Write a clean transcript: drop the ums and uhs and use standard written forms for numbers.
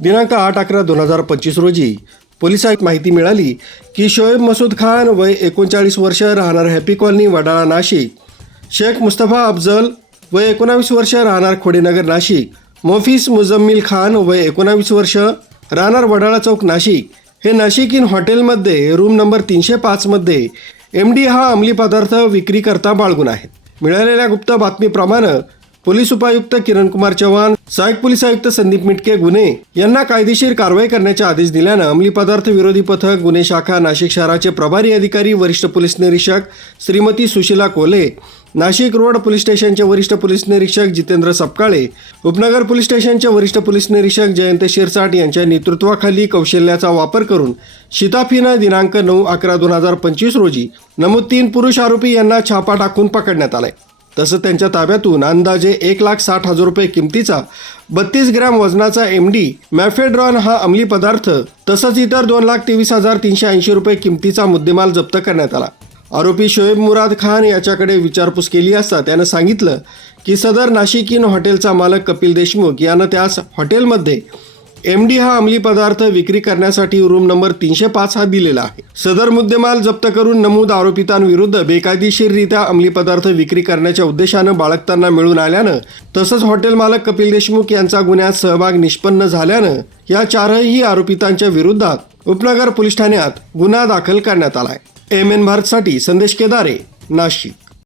दिनांक 8/11/2025 रोजी पोलिसांना माहिती मिळाली की शोएब मसूद खान वय 39 वर्ष राहणार हॅपी कॉलनी वडाळा नाशिक, शेख मुस्तफा अफजल वय 19 वर्ष राहणार खोडेनगर नाशिक, मोफिस मुजम्मिल खान वय 19 वर्ष राहणार वडाळा चौक नाशिक हे नाशिक इन हॉटेलमध्ये रूम नंबर 305 मध्ये MD हा अंमली पदार्थ विक्री करता बाळगून आहेत. मिळालेल्या गुप्त बातमीप्रमाणे पोलीस उपायुक्त किरण कुमार चव्हाण, सहाय्यक पोलीस आयुक्त संदीप मिटके गुन्हे यांना कायदेशीर कारवाई करण्याचे आदेश दिल्यानं अंमली पदार्थ विरोधी पथक गुन्हे शाखा नाशिक शहराचे प्रभारी अधिकारी वरिष्ठ पोलीस निरीक्षक श्रीमती सुशीला कोले, नाशिक रोड पोलीस स्टेशनचे वरिष्ठ पोलीस निरीक्षक जितेंद्र सपकाळे, उपनगर पोलीस स्टेशनचे वरिष्ठ पोलीस निरीक्षक जयंत शिरसाट यांच्या नेतृत्वाखाली कौशल्याचा वापर करून शिताफीनं दिनांक 9/11/2025 रोजी नमूद 3 पुरुष आरोपी यांना छापा टाकून पकडण्यात आलाय. तसंच त्यांच्या ताब्यातून अंदाजे 1,60,000 रुपये किमतीचा 32 ग्रॅम वजनाचा MD मॅफेड्रॉन हा अंमली पदार्थ तसंच इतर 2,23,380 रुपये किमतीचा मुद्देमाल जप्त करण्यात आला. आरोपी शोएब मुराद खान याच्याकडे विचारपूस केली असता त्यानं सांगितलं की सदर नाशिक इन हॉटेलचा मालक कपिल देशमुख यानं त्यास हॉटेलमध्ये MD हा अंमली पदार्थ विक्री करण्यासाठी रूम नंबर 305 हा दिलेला आहे. सदर मुद्देमाल जप्त करून नमूद आरोपितांविरुद्ध बेकायदेशीररित्या अंमली पदार्थ विक्री करण्याच्या उद्देशानं बाळगताना मिळून आल्यानं तसंच हॉटेल मालक कपिल देशमुख यांचा गुन्ह्यात सहभाग निष्पन्न झाल्यानं या 4ही आरोपितांच्या विरोधात उपनगर पोलीस ठाण्यात गुन्हा दाखल करण्यात आलाय. MN भारतसाठी संदेश केदारे, नाशिक.